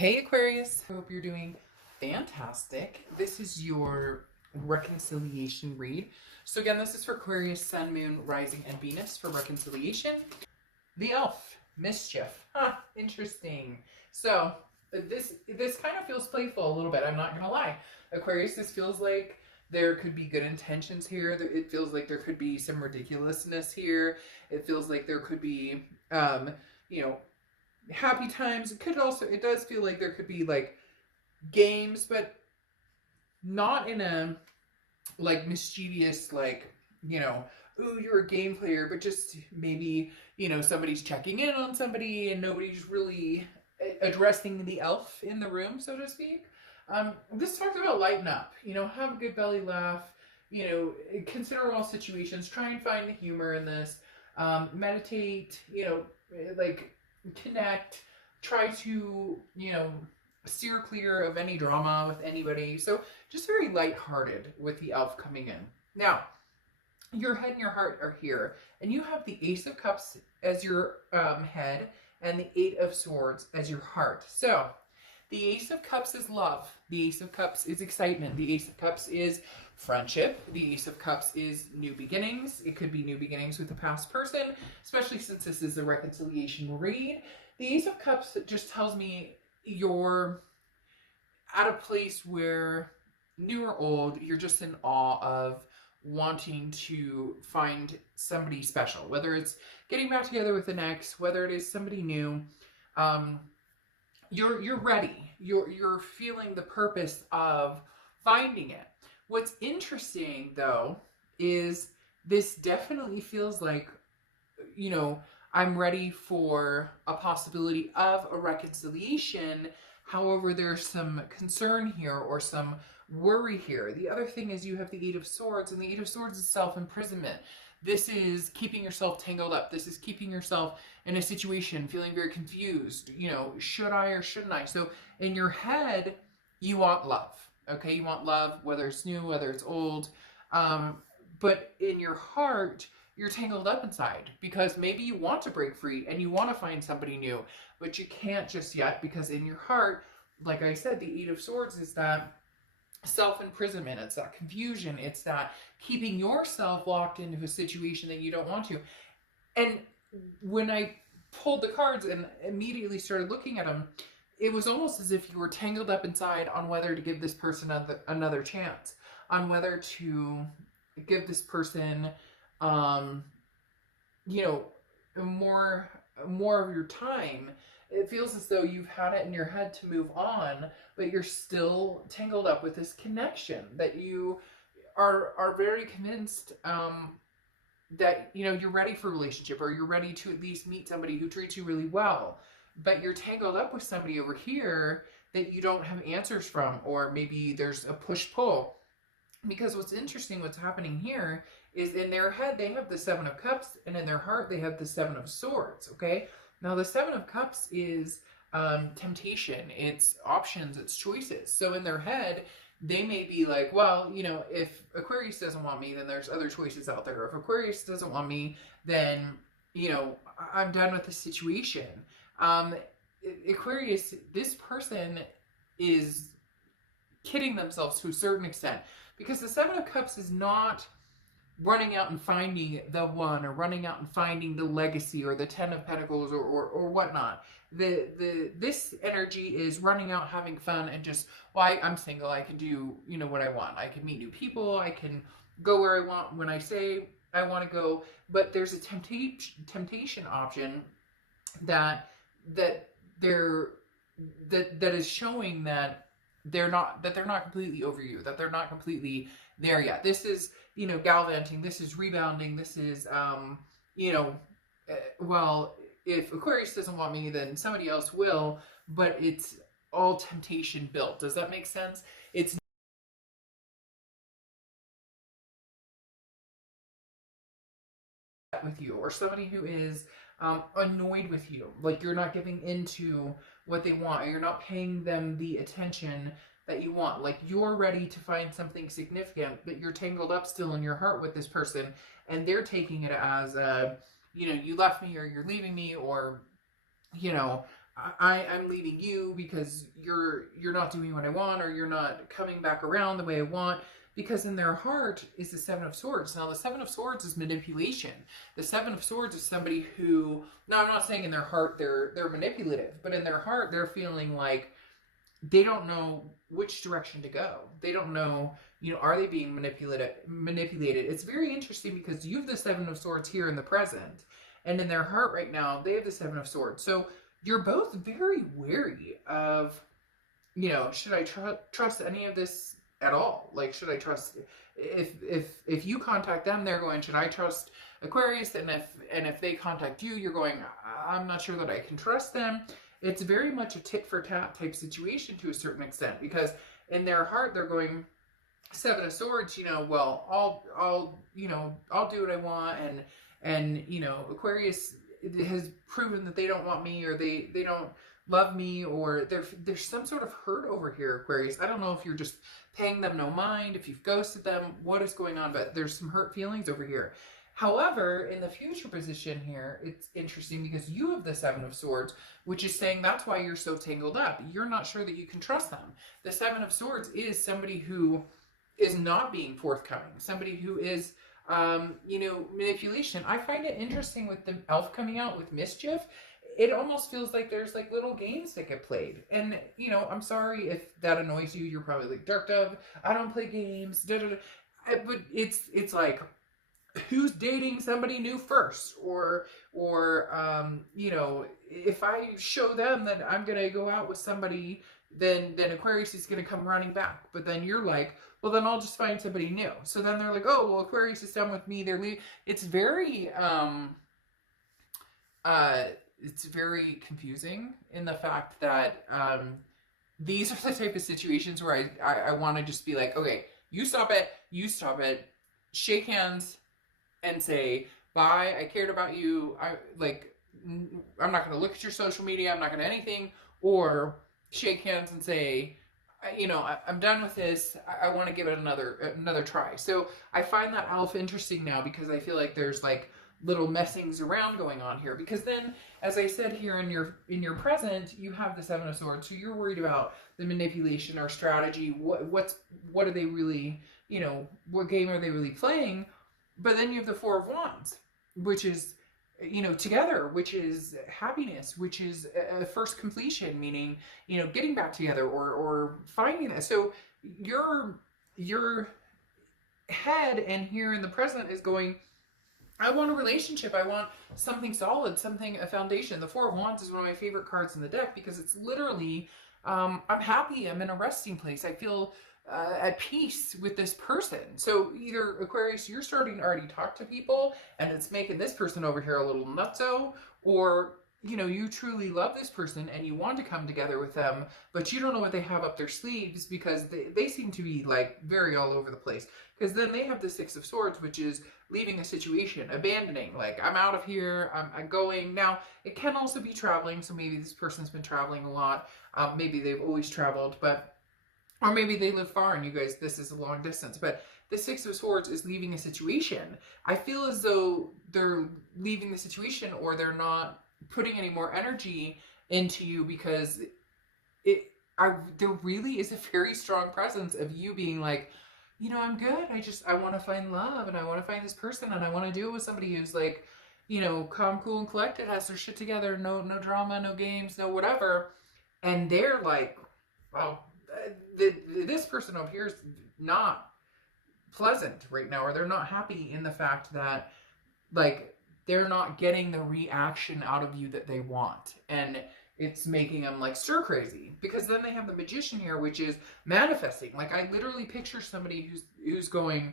Hey Aquarius, I hope you're doing fantastic. This is your reconciliation read. So again, this is for Aquarius, Sun, Moon, Rising, and Venus for reconciliation. The Elf, Mischief. Interesting. So this kind of feels playful a little bit, I'm not gonna lie. Aquarius, this feels like there could be good intentions here. It feels like there could be some ridiculousness here. It feels like there could be, you know, happy times. It does feel like there could be like games, but not in a like mischievous, like, ooh, you're a game player, but just maybe, somebody's checking in on somebody and nobody's really addressing the elf in the room, so to speak. This talks about lighten up, have a good belly laugh, consider all situations, try and find the humor in this, meditate, like connect, try to, steer clear of any drama with anybody. So just very lighthearted with the elf coming in. Now, your head and your heart are here, and you have the Ace of Cups as your head and the Eight of Swords as your heart. So the Ace of Cups is love. The Ace of Cups is excitement. The Ace of Cups is friendship. The Ace of Cups is new beginnings. It could be new beginnings with a past person, especially since this is a reconciliation read. The Ace of Cups just tells me you're at a place where, new or old, you're just in awe of wanting to find somebody special, whether it's getting back together with an ex, whether it is somebody new. You're ready. You're feeling the purpose of finding it. What's interesting though is this definitely feels like, I'm ready for a possibility of a reconciliation. However, there's some concern here or some worry here. The other thing is you have the Eight of Swords, and the Eight of Swords is self-imprisonment. This is keeping yourself tangled up. This is keeping yourself in a situation, feeling very confused. Should I or shouldn't I? So in your head, you want love. Okay, you want love, whether it's new, whether it's old. But in your heart, you're tangled up inside because maybe you want to break free and you want to find somebody new, but you can't just yet because in your heart, like I said, the Eight of Swords is that self-imprisonment. It's that confusion. It's that keeping yourself locked into a situation that you don't want to. And when I pulled the cards and immediately started looking at them, it was almost as if you were tangled up inside on whether to give this person another chance, on whether to give this person more of your time. It feels as though you've had it in your head to move on, but you're still tangled up with this connection that you are very convinced that you're ready for a relationship, or you're ready to at least meet somebody who treats you really well, but you're tangled up with somebody over here that you don't have answers from, or maybe there's a push-pull. Because what's interesting, what's happening here is in their head, they have the Seven of Cups, and in their heart, they have the Seven of Swords, okay? Now, the Seven of Cups is temptation, it's options, it's choices. So in their head, they may be like, well, if Aquarius doesn't want me, then there's other choices out there. If Aquarius doesn't want me, then, I'm done with the situation. Aquarius, this person is kidding themselves to a certain extent, because the Seven of Cups is not running out and finding the one, or running out and finding the legacy, or the Ten of Pentacles, or whatnot. This energy is running out, having fun, and just, well, I'm single, I can do what I want, I can meet new people, I can go where I want when I say I want to go. But there's a temptation option that is showing that they're not completely over you, that they're not completely there yet. This is, gallivanting, this is rebounding, this is, well, if Aquarius doesn't want me, then somebody else will, but it's all temptation built. Does that make sense? It's with you, or somebody who is annoyed with you, like you're not giving into what they want, or you're not paying them the attention that you want. Like you're ready to find something significant, but you're tangled up still in your heart with this person, and they're taking it as you left me, or you're leaving me, or I'm leaving you because you're not doing what I want, or you're not coming back around the way I want. Because in their heart is the Seven of Swords. Now, the Seven of Swords is manipulation. The Seven of Swords is somebody who, now I'm not saying in their heart they're manipulative, but in their heart they're feeling like they don't know which direction to go. They don't know, are they being manipulated? It's very interesting because you have the Seven of Swords here in the present, and in their heart right now, they have the Seven of Swords. So you're both very wary of, should I trust any of this at all? Like, should I trust, if you contact them, they're going, should I trust Aquarius? And if they contact you, you're going, I'm not sure that I can trust them. It's very much a tit for tat type situation to a certain extent, because in their heart they're going, Seven of Swords, well, I'll do what I want, and Aquarius has proven that they don't want me, or they don't love me, or there's some sort of hurt over here, Aquarius. I don't know if you're just paying them no mind, if you've ghosted them, what is going on, but there's some hurt feelings over here. However, in the future position here, it's interesting because you have the Seven of Swords, which is saying that's why you're so tangled up. You're not sure that you can trust them. The Seven of Swords is somebody who is not being forthcoming, somebody who is, manipulation. I find it interesting with the elf coming out with mischief. It almost feels like there's like little games that get played. And, I'm sorry if that annoys you. You're probably like, Dark Dove, I don't play games. Da, da, da. But it's like, who's dating somebody new first? Or if I show them that I'm going to go out with somebody, then Aquarius is going to come running back. But then you're like, well, then I'll just find somebody new. So then they're like, oh, well, Aquarius is done with me. They're leaving. It's very, it's very confusing in the fact that these are the type of situations where I want to just be like, okay, you stop it, shake hands, and say, bye, I cared about you, I'm not going to look at your social media, I'm not going to anything, or shake hands and say, I'm done with this, I want to give it another try. So I find that elf interesting now, because I feel like there's like little messings around going on here, because then, as I said here, in your present, you have the Seven of Swords, so you're worried about the manipulation or strategy. What are they really, what game are they really playing? But then you have the Four of Wands, which is, together, which is happiness, which is a first completion, meaning, getting back together or finding that. So your head and here in the present is going, I want a relationship. I want something solid, a foundation. The Four of Wands is one of my favorite cards in the deck, because it's literally, I'm happy. I'm in a resting place. I feel at peace with this person. So either, Aquarius, you're starting to already talk to people and it's making this person over here a little nutso, or you truly love this person and you want to come together with them, but you don't know what they have up their sleeves, because they seem to be like very all over the place. Because then they have the Six of Swords, which is leaving a situation, abandoning, like, I'm out of here, I'm going. Now, it can also be traveling, so maybe this person's been traveling a lot, maybe they've always traveled, or maybe they live far and you guys, this is a long distance. But the Six of Swords is leaving a situation. I feel as though they're leaving the situation, or they're not putting any more energy into you, because there really is a very strong presence of you being like, I'm good. I want to find love, and I want to find this person, and I want to do it with somebody who's like, calm, cool, and collected, has their shit together, no drama, no games, no whatever. And they're like, well, this person over here is not pleasant right now, or they're not happy in the fact that, like, they're not getting the reaction out of you that they want, and it's making them like stir crazy. Because then they have the Magician here, which is manifesting. Like, I literally picture somebody who's going,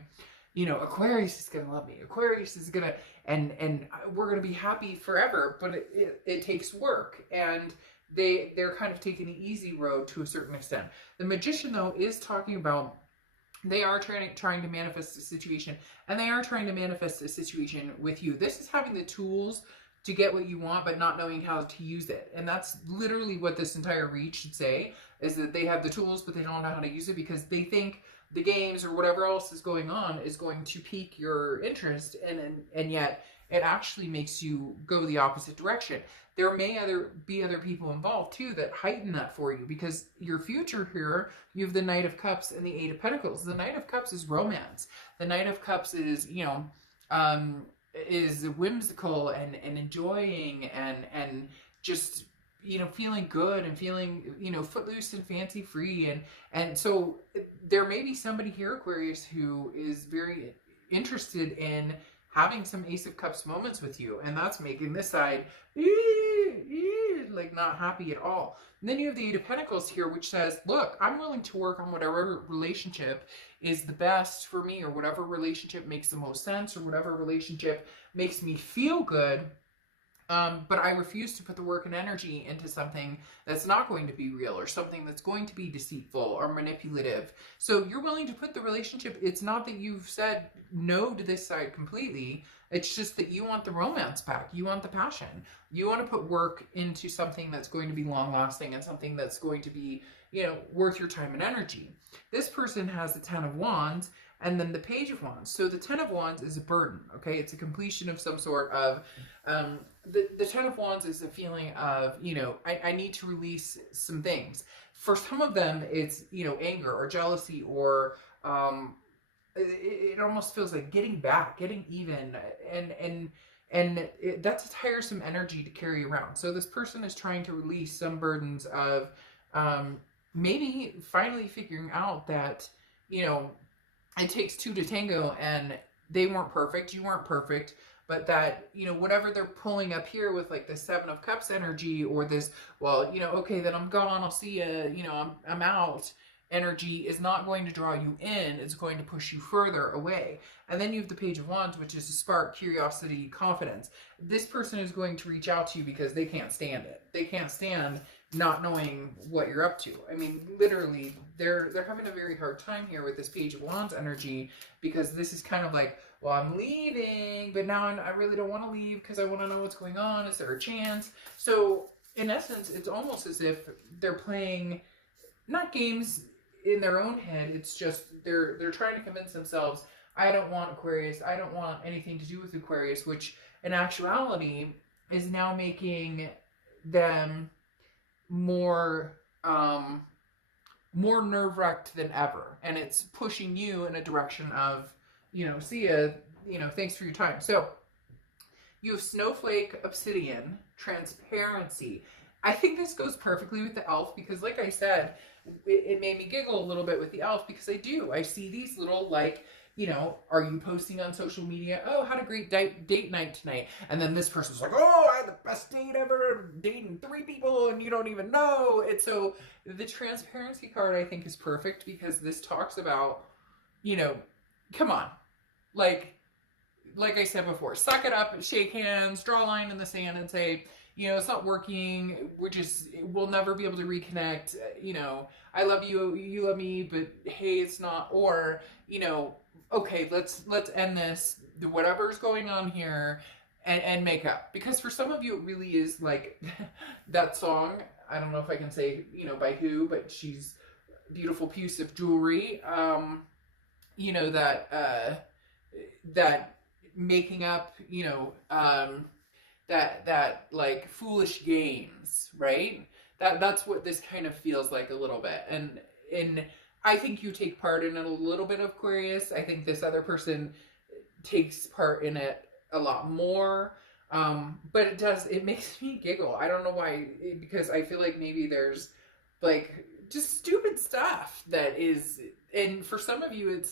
Aquarius is gonna love me, Aquarius is gonna, and we're gonna be happy forever, but it takes work, and they're kind of taking the easy road to a certain extent. The Magician, though, is talking about, they are trying to manifest a situation, and they are trying to manifest a situation with you. This is having the tools to get what you want, but not knowing how to use it. And that's literally what this entire read should say, is that they have the tools, but they don't know how to use it, because they think the games or whatever else is going on is going to pique your interest, and yet it actually makes you go the opposite direction. There may be other people involved too that heighten that for you, because your future here, you have the Knight of Cups and the Eight of Pentacles. The Knight of Cups is romance. The Knight of Cups is, is whimsical and enjoying and just, feeling good and feeling, footloose and fancy free. And so there may be somebody here, Aquarius, who is very interested in having some Ace of Cups moments with you, and that's making this side like not happy at all. And then you have the Eight of Pentacles here, which says, look, I'm willing to work on whatever relationship is the best for me, or whatever relationship makes the most sense, or whatever relationship makes me feel good. But I refuse to put the work and energy into something that's not going to be real, or something that's going to be deceitful or manipulative. So you're willing to put the relationship, it's not that you've said no to this side completely, it's just that you want the romance back, you want the passion, you want to put work into something that's going to be long lasting, and something that's going to be, worth your time and energy. This person has the Ten of Wands, and then the Page of Wands. So the Ten of Wands is a burden, okay? It's a completion of some sort of, the Ten of Wands is a feeling of, I need to release some things. For some of them, it's, anger or jealousy, or it almost feels like getting back, getting even, and that's a tiresome energy to carry around. So this person is trying to release some burdens of maybe finally figuring out that, it takes two to tango, and they weren't perfect, you weren't perfect, but that, whatever they're pulling up here with like the Seven of Cups energy, or this, well, okay, then I'm gone, I'll see you, I'm out energy, is not going to draw you in, it's going to push you further away. And then you have the Page of Wands, which is a spark, curiosity, confidence. This person is going to reach out to you because they can't stand it. They can't stand not knowing what you're up to. I mean, literally, they're having a very hard time here with this Page of Wands energy, because this is kind of like, well, I'm leaving, but now I really don't want to leave because I want to know what's going on. Is there a chance? So in essence, it's almost as if they're playing not games in their own head. It's just they're trying to convince themselves, I don't want Aquarius, I don't want anything to do with Aquarius, which in actuality is now making them more nerve-wracked than ever, and it's pushing you in a direction of, see ya, thanks for your time. So you have Snowflake, Obsidian, Transparency. I think this goes perfectly with the Elf, because like I said, it made me giggle a little bit with the Elf, because I see these little, like, are you posting on social media? Oh, had a great date night tonight. And then this person's like, oh, I had the best date ever, dating 3 people and you don't even know. And so the Transparency card, I think, is perfect, because this talks about, come on. Like I said before, suck it up, shake hands, draw a line in the sand and say, it's not working. We'll never be able to reconnect. I love you, you love me, but hey, it's not. Or, okay, let's end this, whatever's going on here, and make up. Because for some of you, it really is like that song. I don't know if I can say, by who, but she's beautiful piece of jewelry. That making up, that like foolish games, right? That's what this kind of feels like a little bit. And I think you take part in it a little bit, Aquarius. I think this other person takes part in it a lot more. But it makes me giggle. I don't know why, because I feel like maybe there's like just stupid stuff that is, and for some of you,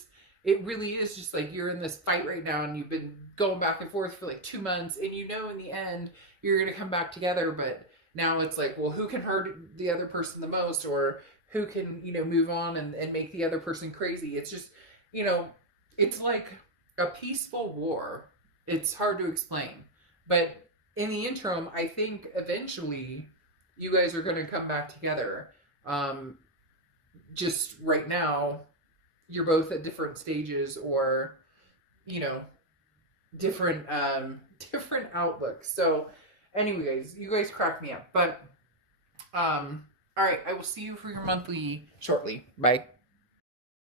it really is just like you're in this fight right now, and you've been going back and forth for like 2 months, and in the end you're going to come back together, but now it's like, well, who can hurt the other person the most, or who can, move on and make the other person crazy. It's just, it's like a peaceful war. It's hard to explain, but in the interim, I think eventually you guys are going to come back together. Just right now, you're both at different stages, or, different outlooks. So anyways, you guys crack me up, but, all right, I will see you for your monthly shortly. Bye.